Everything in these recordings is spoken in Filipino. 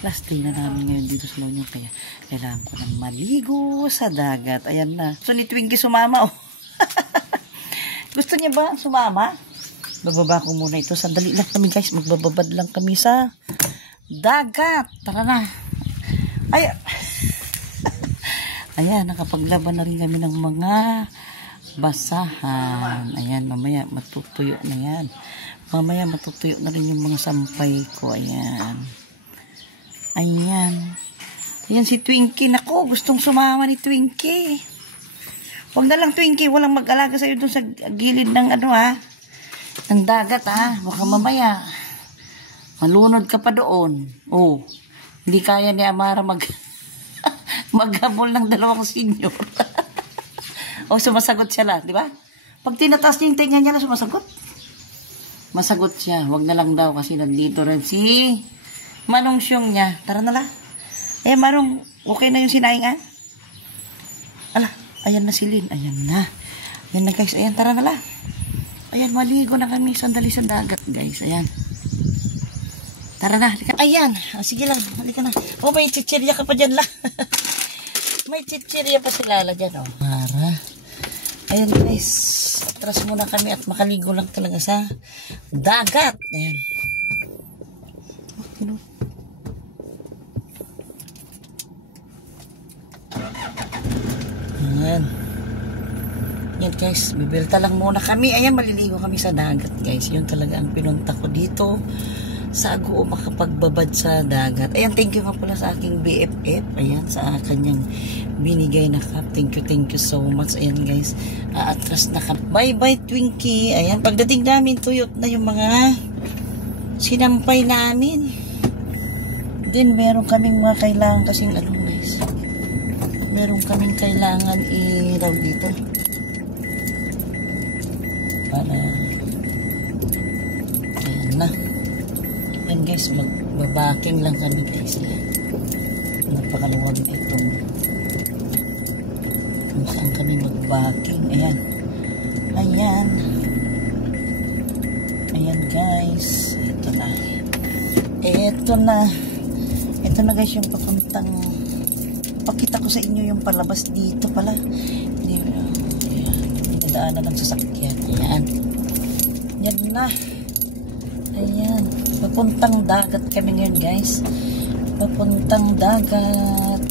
Last day na namin ngayon dito sa La Union, kaya kailangan ko ng maligo sa dagat. Ayan na. So ni Twinkie sumama, oh. Gusto niya ba sumama? Bababa ko muna ito. Sandali lang kami, guys. Magbababad lang kami sa dagat. Tara na. Ay. Ayan, nakapaglaban na rin kami ng mga basahan. Ayan, mamaya matutuyo na yan. Mamaya matutuyo na rin yung mga sampay ko. Ayan. Ayan. Ayan si Twinkie. Naku, gustong sumama ni Twinkie. Huwag na lang, Twinkie. Walang mag-alaga sa'yo dun sa gilid ng ano, ha? Ng dagat, ha? Baka mamaya malunod ka pa doon. Oh, hindi kaya ni Amara maghabol ng dalawang senior. O, sumasagot siya lang, di ba? Pag tinataas niya yung tenga niya na sumasagot. Masagot siya. Huwag na lang daw kasi nandito rin si Manong Siyong niya. Tara na lang. Eh, Manong, okay na yung sinaing, ha? Ala, ayan na si Lynn. Ayan na. Ayan na, guys. Ayan, tara na lang. Ayan, maligo na kami. Sandali sa dagat, guys. Ayan. Tara na. Halika. Ayan. Oh, sige lang. Halika na. Oh, may chichirya ka pa dyan lang. May chichirya pa si Lala dyan, oh. Para. Ayan, guys. Atras muna kami at makaligo lang talaga sa dagat. Ayan. Ayan. Yan, guys. Bibilta lang muna kami. Ayan, maliligo kami sa dagat, guys. Yun talaga ang pinunta ko dito sa Agoo, makapagbabad sa dagat. Ayan, thank you nga pala sa aking BFF. Ayan, sa kanyang binigay na cup. Thank you so much. Ayan, guys. Atras na kami. Bye-bye, Twinkie. Ayan, pagdating namin, tuyot na yung mga sinampay namin. Then, meron kaming mga kailangan kasing ano, guys. Meron kaming kailangan i-raw dito. Para ayan na. Ayan, guys, magbabaking lang kami, guys. Napakaluwag na itong kung saan kami magbaking. Ayan. Ayan. Ayan, guys. Ito na. Ito na. Ito na, guys, yung papuntang pakita ko sa inyo yung palabas dito pala. Hindi, ayan. Dinadaanan ng sasakyan. Ayan. Yan na. Ayan. Papuntang dagat kami ngayon, guys. Papuntang dagat.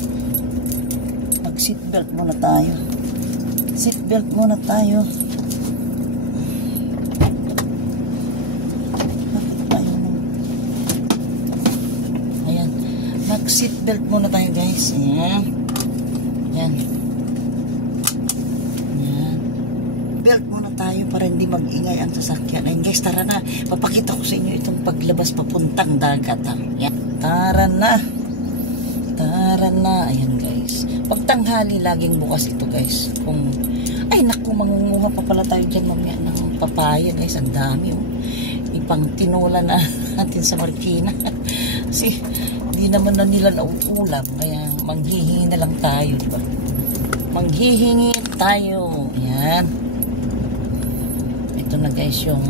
Mag-seatbelt muna tayo. Seatbelt muna tayo. Ayan. Mag-seatbelt muna tayo, guys. Ayan. Ayan. Ayan. Belt muna tayo para hindi mag-ingay ang sasakyan. Ayan, guys, tara na. Papakita ko sa inyo itong paglabas papuntang dagat. Ayan. Tara na. Tara na. Ayan, guys. Pagtanghali, laging bukas ito, guys. Kung, ay, naku, mangunguha pa pala tayo dyan mamaya ng papaya, guys. Ang dami, oh. Ipang tinula na natin sa Marikina. Kasi, hindi naman na nila nauulam. Kaya, manghihingi na lang tayo, diba? Manghihingi tayo. Ayan. Ito na, guys, yung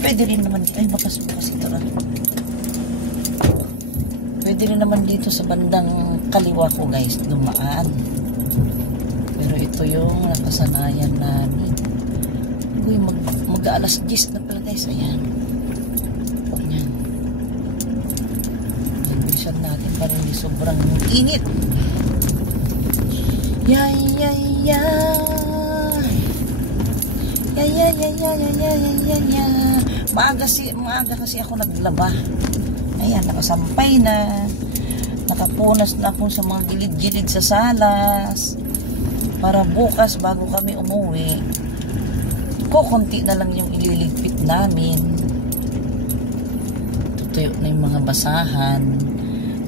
pwede rin naman, ay, bakas ito na. Pwede rin naman dito sa bandang kaliwa ko, guys, dumaan. Pero ito yung nakasanayan namin. Uy, mag-alas 10 na pala, guys. Ayan. Ayan. Bilisan natin para hindi sobrang init. Yay, yay, yay. Yay, yay, yay, yay, yay, yay, yay. Maaga kasi ako naglaba. Ayan, nakasampay na. Nakapunas na ako sa mga gilid-gilid sa salas. Para bukas, bago kami umuwi, konti na lang yung ililigpit namin. Tutuyo na yung mga basahan.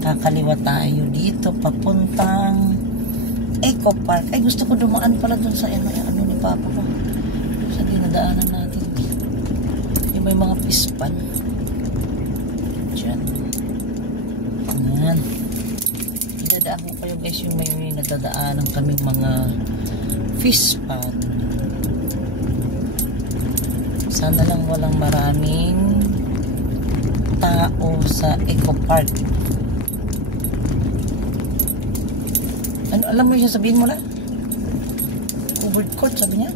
Kakaliwa tayo dito, papuntang Eco Park. Ay, gusto ko dumaan pala dun sa ano ni Papa ko. Sa dinadaanan natin. Yung may mga pispan. Diyan. Ayan. Idadaan ko kayo, guys, yung may nadadaanan kaming mga fish pan. Sana lang walang maraming tao sa Eco Park. Ano, alam mo yung sabihin mo na? Covered court, sabi niya.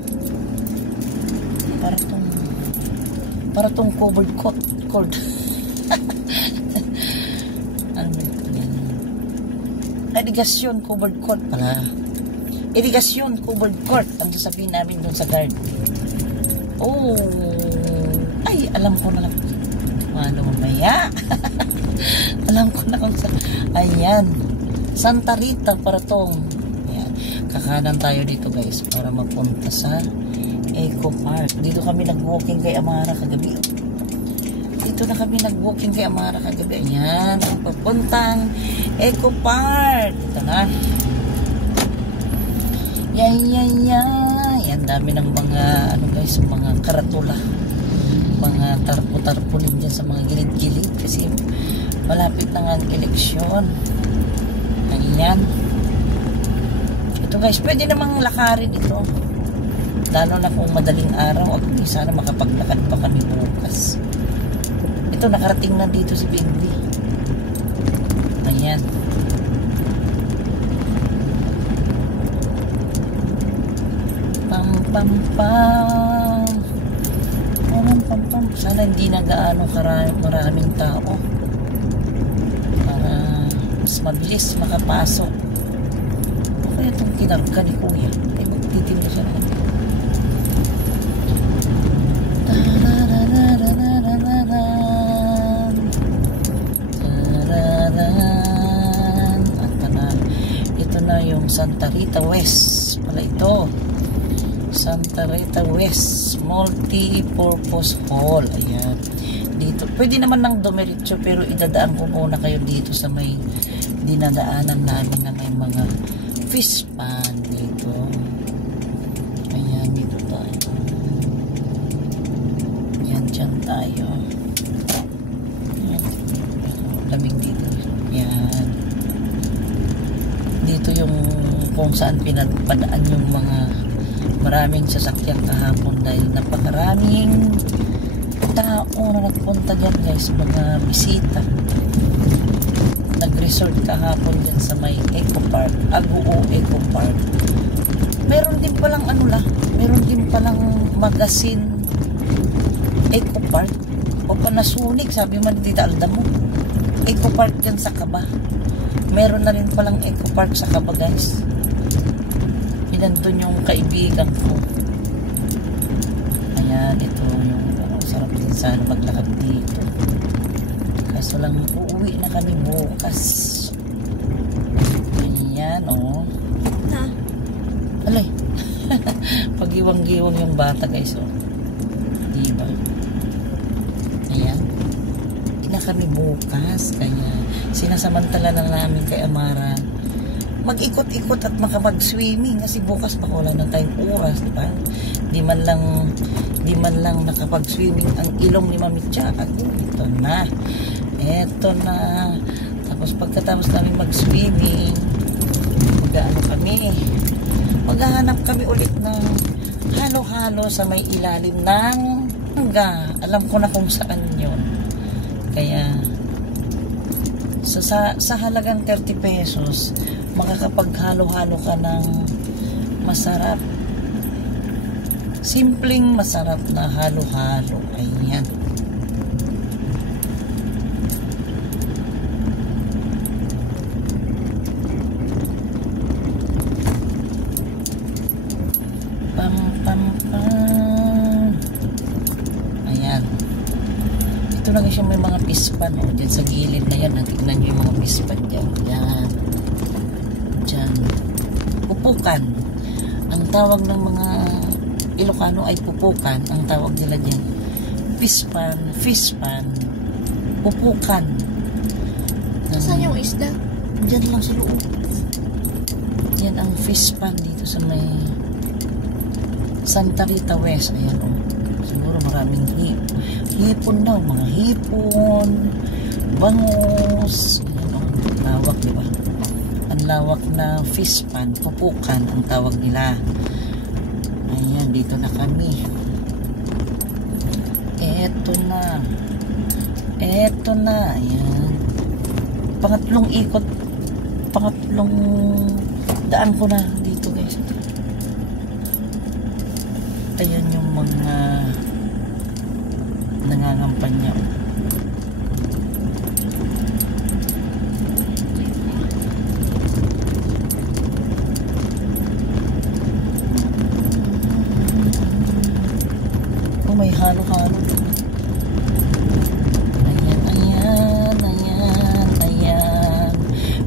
Para tong covered court. Ano yan? Irigasyon covered court pala. Irigasyon covered court ang sasabihin namin dun sa guard. Oh, ay, alam ko na lang. Ano mamaya? Alam ko na kung saan. Ayan. Santa Rita para tong. Ayan. Kakanan tayo dito guys para mapunta sa Eco Park. Dito kami nag-walking kay Amara kagabi. Dito na kami nag-walking kay Amara kagabi. Ayan. Papuntang Eco Park. Dito na. Yan. Dami ng mga ano guys, mga karatula. Mga tarpo-tarpunin dyan sa mga gilid-gilid kasi malapit na nga ang eleksyon. Ayan. Ito guys, pwede namang lakarin ito. Lalo na kung madaling araw. Sana makapaglakad pa kami bukas. Ito, nakarating na dito si Bendy. Ayan. Pam. Sana hindi na gaano maraming tao para mas mabilis makapasok. Kaya itong kinarga ni Kuya ay magtitinda siya na ito na yung Santa Rita West pala ito. Santa Rita West Multi-Purpose Hall. Ayan. Dito. Pwede naman nang dumiretso pero idadaan ko muna kayo dito sa may dinadaanan namin na may mga fish pan dito. Ayan. Dito tayo. Ayan. Dyan tayo. Ayan. Lamig dito. Ayan. Dito yung kung saan pinapadaan yung mga maraming sasakyan kahapon dahil napakaraming tao na nagpunta dyan guys, mga bisita. Nag-resort kahapon dyan sa may Eco Park, Aguo Eco Park. Meron din palang meron din palang magazine Eco Park o Panasonic, sabi man Tita Alda mo. Eco Park dyan sa Kaba. Meron na rin palang Eco Park sa Kaba guys. Nandun yung kaibigan ko. Ayan, ito yung sarap din sana maglakad dito. Kaso lang uuwi na kami bukas. Ayan, oh. Alay. Pag-iwang-giwang yung bata guys, oh. Diba? Ayan. Hindi na kami bukas. Kaya sinasamantala na namin kay Amara mag-ikot-ikot at makapag-swimming kasi bukas baka wala na tayong oras, diba? Di man lang nakapag-swimming ang ilong ni Mami Chaka. Ito na. Tapos pagkatapos namin mag-swimming, maghahanap kami ulit ng halo-halo sa may ilalim ng hangga. Alam ko na kung saan yun. Kaya sa halagang 30 pesos makakapaghalo-halo ka ng masarap, simpleng masarap na halo-halo. Ayan. Pam. Ayan. Ito lang siya, may mga pispan dyan sa gilid na yan. Tignan nyo yung mga pispan dyan. Yan. Dyan. Pupukan. Ang tawag ng mga Ilocano ay pupukan. Ang tawag nila dyan. Fishpan. Pupukan. Saan yung isda? Dyan lang sa loob. Yan ang fishpan dito sa may Santa Rita West. Ayan o. Siguro maraming hipon daw. Mga hipon. Bangus. Ayan o. Lawak, diba? Ang lawak na fish pan. Pupukan ang tawag nila. Ayan, dito na kami. Eto na. Eto na, ayan. Pangatlong ikot, pangatlong daan ko na dito guys. Ayan yung mga nangangampanya. Oh, may halo-halo.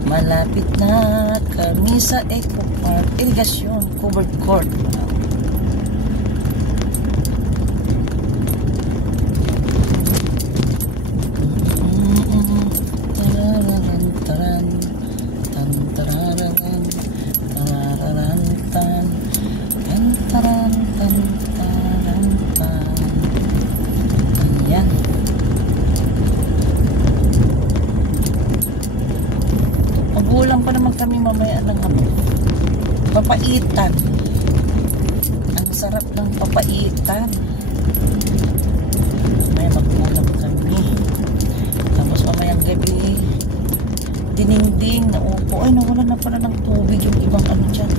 Malapit na kami sa Eco Park. Irigasyon, covered court. Ayan. Magulang pa naman kami mamaya ng papaitan. Ang sarap ng papaitan. May magulang kami. Tapos mamayang gabi, dininding na upo. Ay, nawala na pala ng tubig yung ibang ano dyan.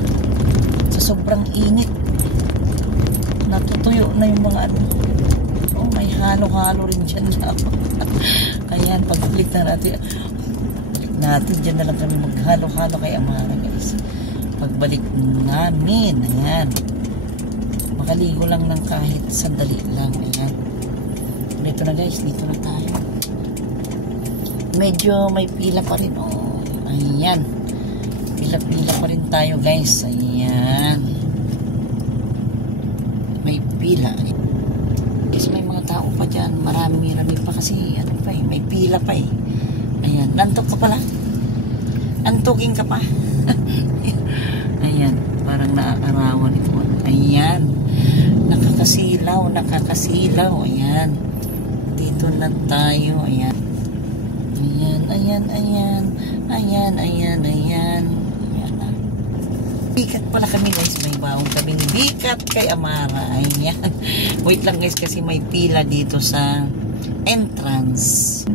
Sa sobrang init. Natutuyo na yung mga ano. Oh, may halo-halo rin dyan na. Ayan, pagbalik na natin, dyan na lang kami maghalo-halo kay Amara guys. Pagbalik namin, ayan, makaligo lang ng kahit sandali lang. Ayan, dito na guys, dito na tayo. Medyo may pila pa rin. Oh, ayan, pila-pila pa rin tayo guys. Ayan, may pila guys, may mga tao pa dyan, marami pa kasi ano pa eh, may pila pa eh. Ayan, nantok ka pala. Antuking ka pa. Ayan, parang naaarawan ito. Ayan, nakakasilaw. Ayan, dito na tayo. Ayan, ayan. Bikat pala kami guys, may baong kami ni bikat kay Amara. Ayan, wait lang guys kasi may pila dito sa entrance.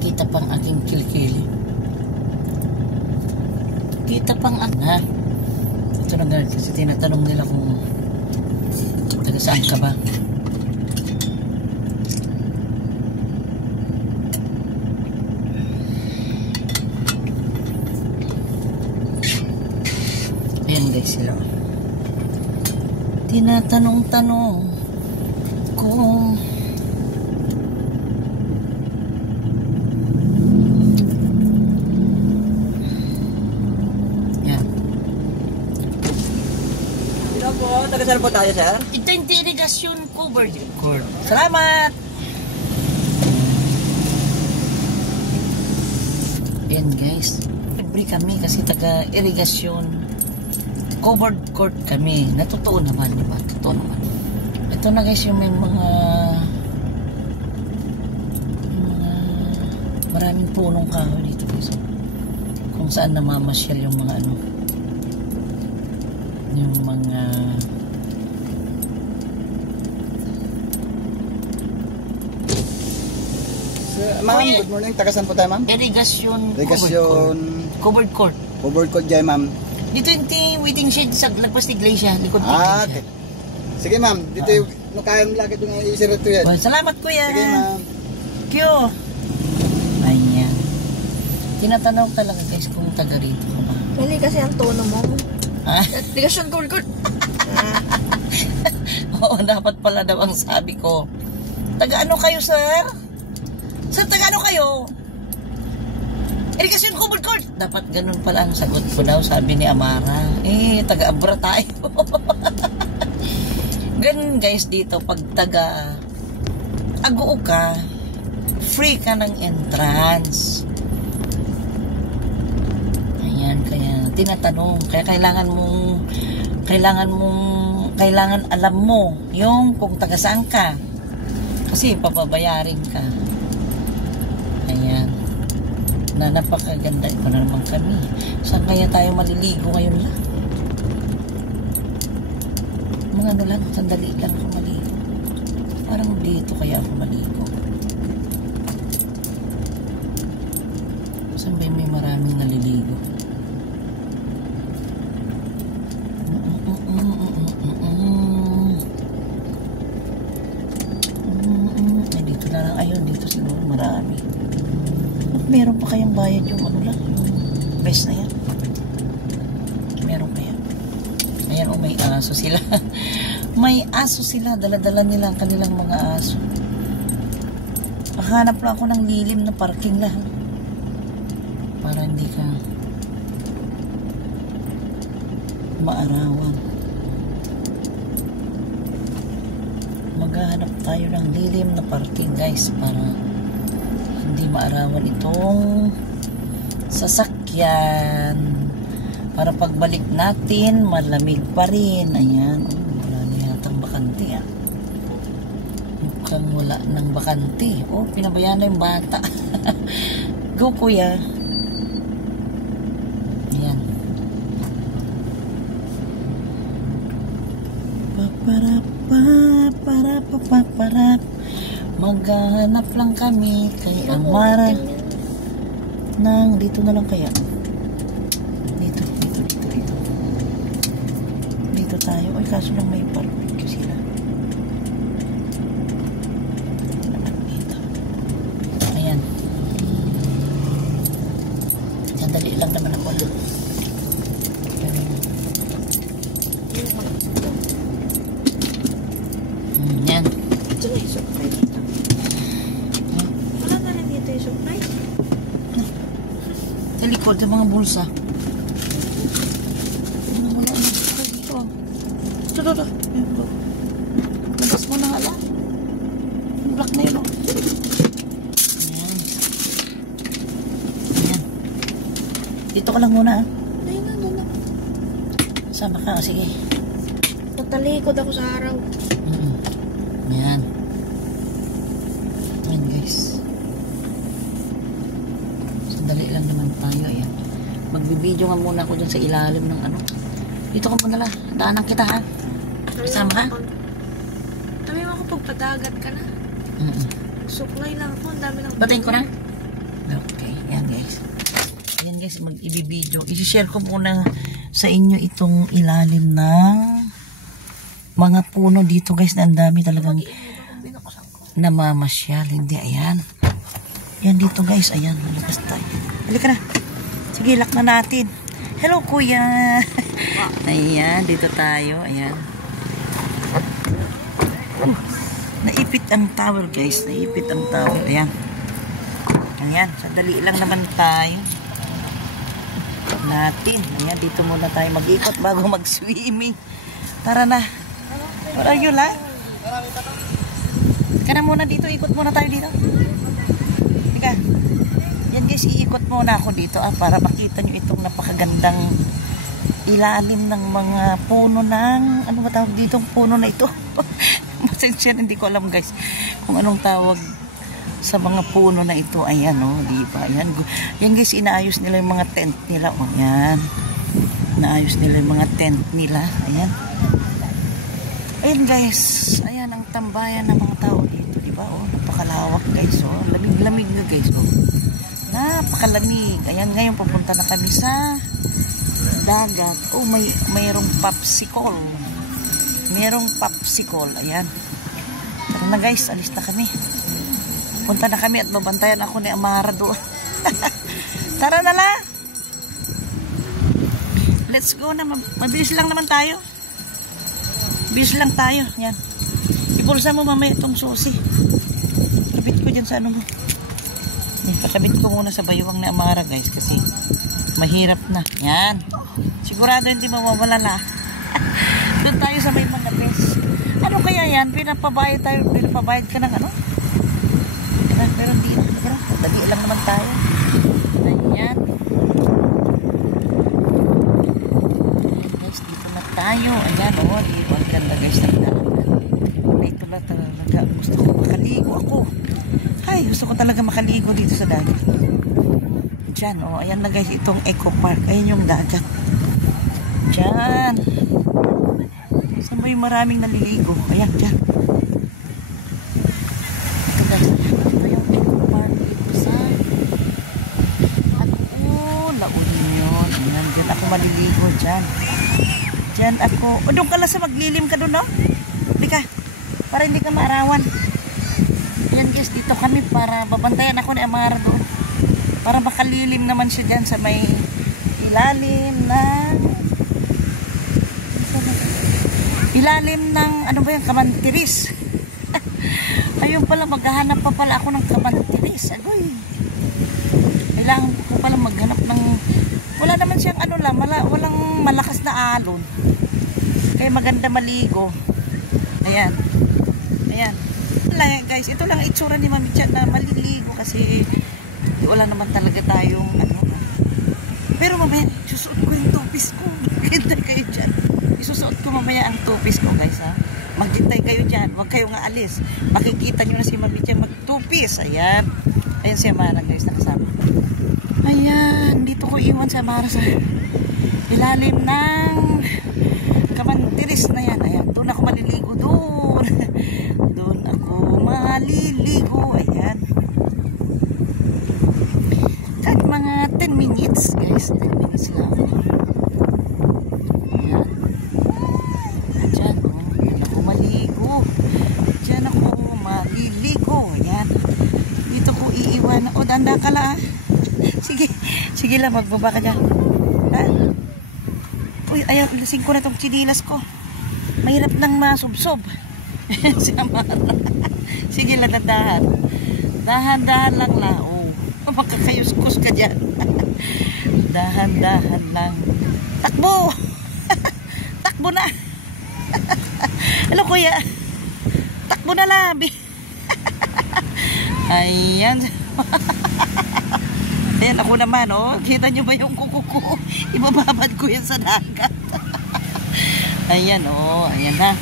Kita pang aking kilikili. Kita pang ana. Ito na guys, kasi tinatanong nila kung taga saan ka ba. Ayan guys sila. Tinatanong-tanong kung taga saan po tayo, sir? ito yung irigasyon covered court. Salamat! Ayan guys, libre kami kasi taga irigasyon covered court kami. Natotoo naman, di ba? Totoo naman. Ito na guys yung may mga maraming punong kahoy dito guys. Kung saan namamasyal yung mga ano, yung mga Ma'am, good morning. Taga saan po tayo, ma'am? irigasyon Covered court. Covered court dyan, ma'am. Dito yung waiting shed sa lagpas ni Iglesia, likod ni Ah, Iglesia. okay. Sige, ma'am. Dito yung kaya lakad yung isirat to yan. Well, salamat kuya. Sige, ma'am. Thank you. Ayan. Tinatanong talaga guys kung taga rito ka ba. Mali kasi ang tono mo. Ah? Irigasyon covered court. Oo, dapat pala daw ang sabi ko. Taga ano kayo, sir? Sir, taga ano kayo? Irigasyon covered court. Dapat ganun pala ang sagot ko daw, sabi ni Amara. Eh, taga-abra tayo. Ganun guys dito, pag taga Agoo ka, free ka ng entrance. Ayan, kaya tinatanong, kaya kailangan alam mo yung kung taga saan ka. Kasi papabayarin ka. Ayan. Na napakaganda. Ito na naman kami. Saan kaya tayo maliligo ngayon lang? Mga ano lang, sandali lang ako maligo. Parang dito kaya ako maligo. Saan ba may maraming naliligo? Ay, dito na lang. Ayun, dito siguro marami. At meron pa kayang bayad yung ano lang, yung best na yan. Meron kaya. Ayan, oh, may aso sila. May aso sila. Dala-dala nila ang kanilang mga aso. Hanap lang ako ng lilim na parking lang. Para hindi ka maarawan. Maghahanap tayo ng lilim na parking, guys, para hindi maarawan itong sasakyan. Para pagbalik natin, malamig pa rin. Ayan. Oh, wala na yatang bakante, ah. Mukhang wala ng bakante. Oh, pinabayaan na yung bata. Go, kuya. Ayan. Paparap. Maghanap lang kami kay Amara. Nang dito na lang kaya. Dito tayo. Ay, kaso lang may barbecue sila. Dito. Ayan. Sandali lang naman ako. Yan. Ito na yung supply dito. Wala na rin dito yung supply. Sa likod, sa mga bulsa. Wala na supply dito. Ito. Labas mo na nga lang. Black na yun. Ayan. Ayan. Dito ka lang muna. Ay, nandun na. Sama ka. Sige. Natalikod ako sa araw. Ayan. Ayan, guys. Sandali lang naman tayo. Ayan. Magbibideo nga muna ako dyan sa ilalim ng ano. Dito ka muna lang. Daanan kita, ha? Kasama ka? Sabi mo ako pagpadagat ka na. Suklay lang ako. Ang dami ng... Batiin ko na? Okay. Ayan, guys. Ayan, guys. Mag-ibibideo. I-share ko muna sa inyo itong ilalim ng mga puno dito, guys. Na ang dami talagang namamasyal. Hindi, ayan. Ayan dito, guys. Ayan, malabas tayo. Halika na. Sige, lock na natin. Hello, kuya. Ayan, dito tayo. Ayan. Naipit ang tower, guys. Naipit ang tower. Ayan. Ayan, sandali lang naman tayo. Natin. Ayan, dito muna tayo mag-ikot bago mag-swimming. Tara na. Where are you, la? Teka na muna dito. Ikot muna tayo dito. Teka. Yan, guys. Iikot muna ako dito, para makita nyo itong napakagandang ilalim ng mga puno ng... Ano ba tawag dito? Puno na ito. Masensya, hindi ko alam, guys, kung anong tawag sa mga puno na ito. Ayan, oh, di ba? Ayan, yan, guys, inaayos nila yung mga tent nila. Oh, yan. Inaayos nila yung mga tent nila. Ayan. Ayan, guys. Ayan ang tambayan ng mga tao dito, di ba? Oh, napakalawak, guys. Oh, lamig-lamig na, guys. Oh, napakalamig. Ayan, ngayon pupunta na kami sa dagat. Oh, mayroong popsicle. Merong popsicle. Ayan. Tara na, guys. Alis na kami. Punta na kami at babantayan ako ni Amara doon. Tara na la. Let's go na. Mabilis lang naman tayo. Bilis lang tayo. Yan. Ipulsa mo mamaya itong susi. Kabit ko dyan sa ano mo. Kakabit ko muna sa bayuwang ni Amara, guys. Kasi mahirap na. Yan. Sigurado hindi mawawala. Doon tayo sa may mga pes. Ano kaya yan? Pinapabayad tayo. Pinapabayad ka ng ano? Pero hindi na. Pero dali lang naman tayo. Ayan. Guys, dito na tayo. Ayan, oh. Dito ang ganda, guys. Dito na talaga. Gusto ko makaligo ako. Ay, gusto ko talaga makaligo dito sa dagat. Diyan, oh. Ayan na, guys. Itong Eco Park. Ayan yung dagat. Diyan. Saan ba ba yung maraming naliligo? Ayan, dyan. Ito yung eco park dito sa La Union. Ayan, dyan ako maliligo dyan. Dyan ako. O, doon ka lang sa maglilim ka doon, no? Hindi ka. Para hindi ka maarawan. Ayan guys, dito kami para babantayan ako ni Amara doon. Para makalilim naman siya dyan sa may ilalim ng ano ba yung kamantiris. Ayun pala, maghahanap pa pala ako ng kamantiris. Agoy. Kailangan ko pala maghanap ng wala naman siyang ano lang, walang malakas na alon. Kaya maganda maligo. Ayan. Ayan. Wala guys, ito lang itsura ni Mami Chan na maliligo kasi wala naman talaga tayong ano. Pero mamaya, susuot ko yung tupis ko. Maghintay kayo dyan. Isusuot ko mamaya ang tupis ko guys ha. Maghintay kayo dyan. Huwag kayong aalis. Makikita nyo na si Mami Chan magtupis. Ayan. Ayan si Amara guys, nakasama. Ayan. Dito ko iwan si Amara sa ilalim ng kamantiris na yan. Ayan. Doon ako maliligo. Doon. Doon ako maliligo. Ayan. Kahit mga 10 minutes guys. 10 minutes lang. Ayan. Diyan oh. Diyan ako maligo. Diyan ako maliligo. Ayan. Dito ko iiwan. O, danda ka lang. Sige. Sige lang. Magbaba ka dyan. Ha? Uy, ayaw. Lasing ko na itong chinilas ko. Mahirap nang masubsob. Si Amara. Sige lang, dandahan. Dahan-dahan lang lang. Oh. Makakayuskos ka dyan. Dahan-dahan lang. Takbo! Takbo na! Hello kuya! Takbo na labi! Ayan. Ayan ako naman oh. Kita nyo ba yung kuko ko? Ibababad ko yan sa dagat. Ayan oh. Ayan ha.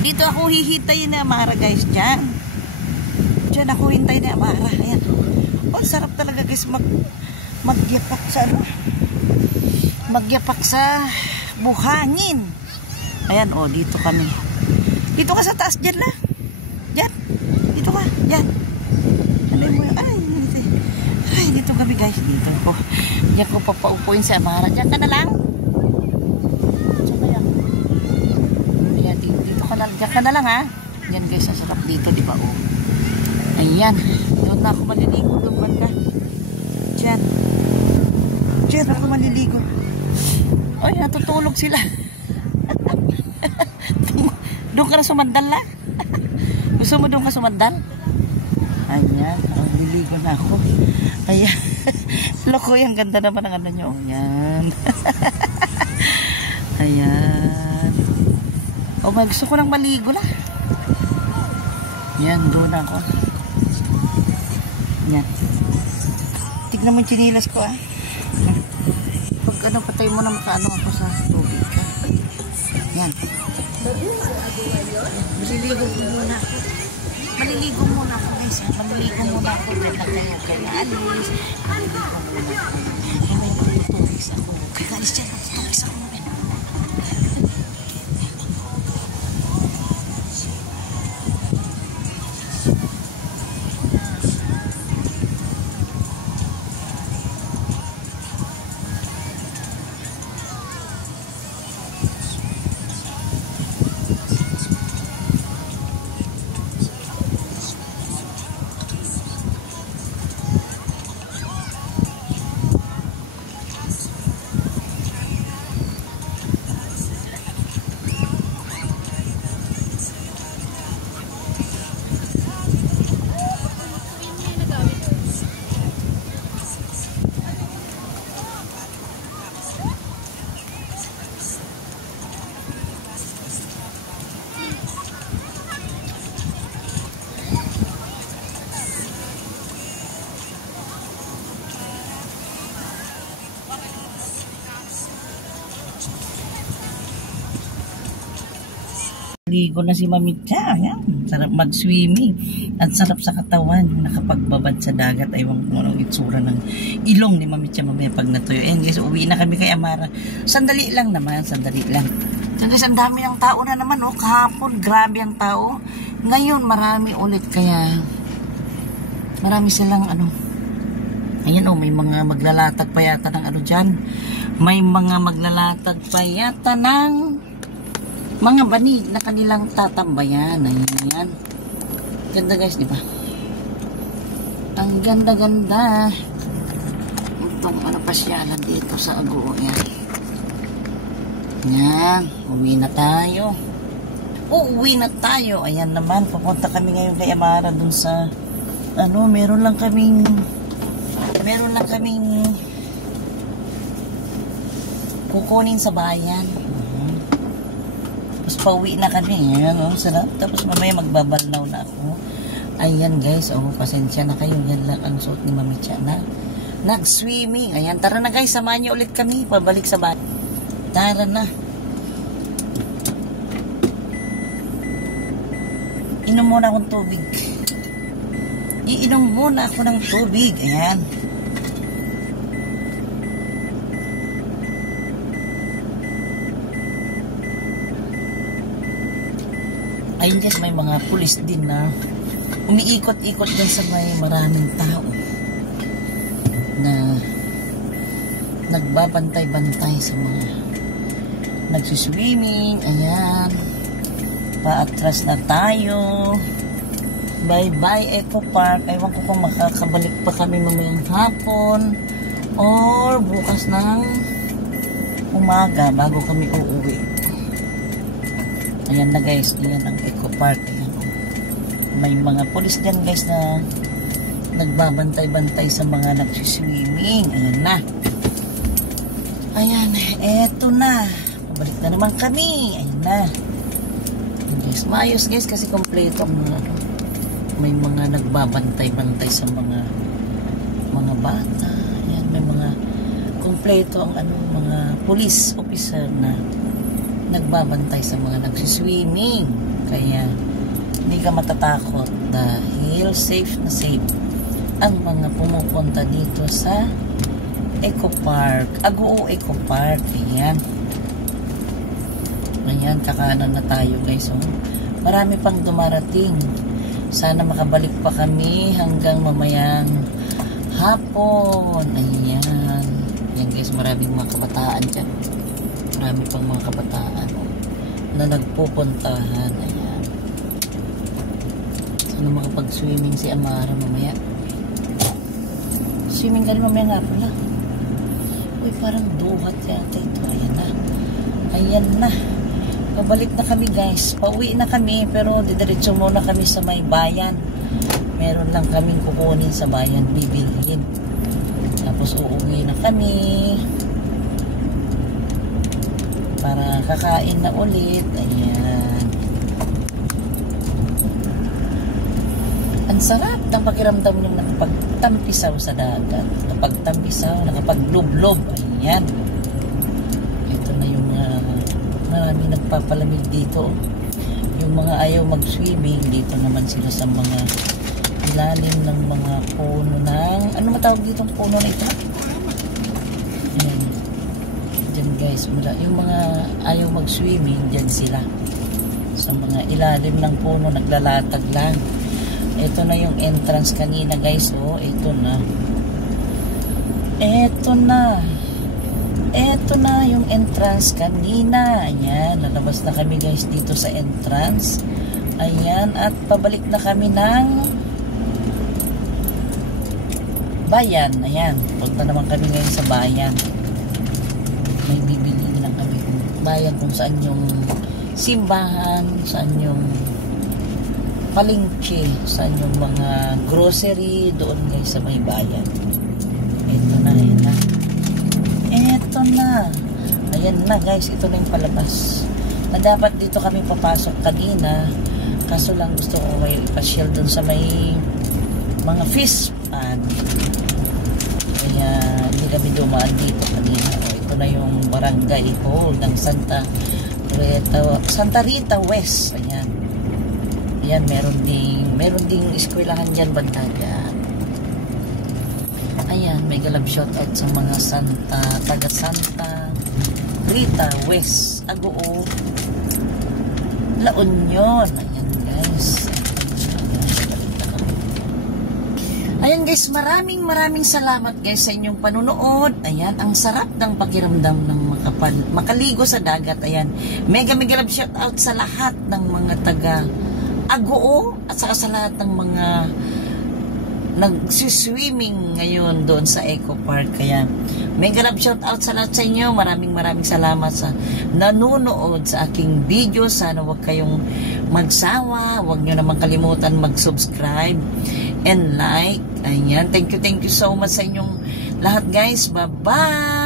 Dito ako hihintayin ni Amara guys. Dyan. Diyan ako hintay ni Amara. Ayan. Oh, sarap talaga guys magyapak sa ano? Magyapak sa buhangin. Ayan oh, dito kami. Dito ka sa taas dyan lang. Dyan. Dito ka. Dyan. Ano mo yun? Ay, dito kami guys. Dito ko. Diyan ko papaupuin si Amara. Dyan ka na lang. Diyan ka yan. Ayan, dito ka na. Dyan ka na lang ha. Dyan guys, sasarap dito, di ba oh. Ayan. Doon na ako maliligo. Doon banda. Diyan. Diyan ako maliligo. Ay, natutulog sila. Doon ka na sumandal na. Gusto mo doon ka sumandal? Ayan. Maliligo na ako. Ayan. Loko, ang ganda naman ang ano nyo. Ayan. Ayan. Oh, may gusto ko lang maligo na. Ayan, doon ako. Yan. Tignan mo yung chinilas ko ah. Pag ano, patay mo na makaano ako sa tubig ka. Yan. Maliligo muna ako. Maliligo muna ako guys. Maliligo muna ako. Diyan lang kayo alis. Maliligo muna ako. May tubig ako. Kaya alis dyan. Tubig ako namin. Ligo na si Mami Cha. Ayan. Sarap mag-swimming. At sarap sa katawan. Nakapagbabad sa dagat. Ewan ko anong itsura ng ilong ni Mami Cha mamaya pag natuyo. Ayan guys, uwi na kami kay Amara. Sandali lang naman. Sandali lang. So guys, ang dami ng tao na naman, oh. Kahapon, grabe ang tao. Ngayon, marami ulit. Kaya, marami silang, ayan, oh, may mga maglalatag pa yata ng dyan. May mga maglalatag pa yata ng mga banig na kanilang tatambayan. Ayan. Ganda guys, di ba? Ang ganda-ganda. Itong pasyalan dito sa Aguo. Yan. Yan. Uwi na tayo. Uuwi na tayo. Ayan naman. Pupunta kami ngayon kay Amara dun sa meron lang kaming kukunin sa bayan. Tapos pauwi na kami. Ayan, sarap. Tapos mamaya magbabalnaw na ako. Ayan guys, pasensya na kayo. Yan lang ang suot ni Mami Cha na nag-swimming. Ayan, tara na guys, samahan niyo ulit kami. Pabalik sa bayan. Tara na. Inom muna akong tubig. Iinom muna ako ng tubig. Ayan. Ayun guys, may mga pulis din na umiikot-ikot din sa may maraming tao na nagbabantay-bantay sa mga nagsiswimming. Ayan. Paatras na tayo. Bye-bye Eco Park. Ewan ko kung makakabalik pa kami mamayang hapon or bukas ng umaga bago kami uuwi. Ayan na guys, ayan ang Eco Park. Ayan. May mga pulis dyan guys na nagbabantay-bantay sa mga nagsiswimming. Ayan na. Ayan, eto na. Pabalik na naman kami. Ayan na. Ayan guys, maayos guys kasi kompleto ang may mga nagbabantay-bantay sa mga bata. Ayan, may mga kompleto ang mga police officer na nagbabantay sa mga nagsiswimming. Kaya hindi ka matatakot dahil safe na safe ang mga pumupunta dito sa Eco Park. Aguo Eco Park. Ayan. Ayan, kakanan na tayo guys. Marami pang dumarating. Sana makabalik pa kami hanggang mamayang hapon. Ayan. Ayan guys, maraming mga kabataan dyan. Marami pang mga kabataan na nagpupuntahan. Ayan. Sana makapag-swimming si Amara mamaya. Swimming ka rin mamaya nga pala. Uy, parang duhat yata ito. Ayan na. Ayan na. Pabalik na kami guys. Pauwi na kami pero didiretso muna kami sa may bayan. Meron lang kaming kukunin sa bayan. Bibilhin. Tapos uuwi na kami. Para kakain na ulit. Ayan. Ang sarap ng pakiramdam nyo nakapagtampisaw sa dagat. Nakapagtampisaw, nakapaglob-lob. Ayan. Ito na yung marami nagpapalamig dito. Yung mga ayaw mag-swimming, dito naman sila sa mga ilalim ng mga puno ng, ano matawag ditong puno na ito? Ayan. Diyan guys, yung mga ayaw mag-swimming, dyan sila. Sa mga ilalim ng puno, naglalatag lang. Ito na yung entrance kanina guys. Ito na. Ito na. Ito na yung entrance kanina. Ayan, lalabas na kami guys dito sa entrance. Ayan, at pabalik na kami ng bayan. Ayan, punta naman kami ngayon sa bayan. May bibili lang kami bayan kung saan yung simbahan, saan yung palengke, saan yung mga grocery, doon guys sa may bayan. Ito na, ayan na. Ito na. Ayan na guys, ito na yung palabas. Na dapat dito kami papasok kanina. Kaso lang gusto ko kayo ipasyal dun sa may mga fish pond. Kaya hindi kami dumaan dito kanina. Ito na yung barangay hall ng Santa Rita West. Ayan. Ayan, meron ding eskwelahan dyan, Bantayan. Ayan, may galab shoutout sa mga taga Santa Rita West, Agoo, La Union. Ayan guys. Ayan guys, maraming salamat guys sa inyong panunood. Ayan, ang sarap ng pakiramdam ng makaligo sa dagat. Ayan, mega love shout out sa lahat ng mga taga Agoo at saka sa lahat ng mga nagsiswimming ngayon doon sa Eco Park. Kaya mega love shout out sa lahat sa inyo. Maraming salamat sa nanonood sa aking video. Sana wag kayong magsawa. Wag nyo naman kalimutan mag-subscribe and like. Ayan, thank you so much sa inyong lahat guys. Bye bye.